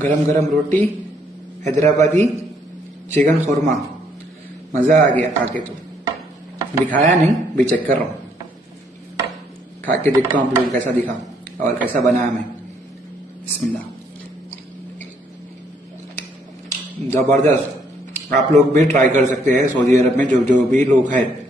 गरम गरम रोटी, हैदराबादी चिकन खुरमा, मजा आ गया खा के। तो अभी खाया नहीं, अभी चेक कर रहा हूं, खा के देखता हूं आप लोगों को कैसा दिखा और कैसा बनाया मैं। बिस्मिल्लाह, जबरदस्त। आप लोग भी ट्राई कर सकते हैं सऊदी अरब में जो जो भी लोग हैं।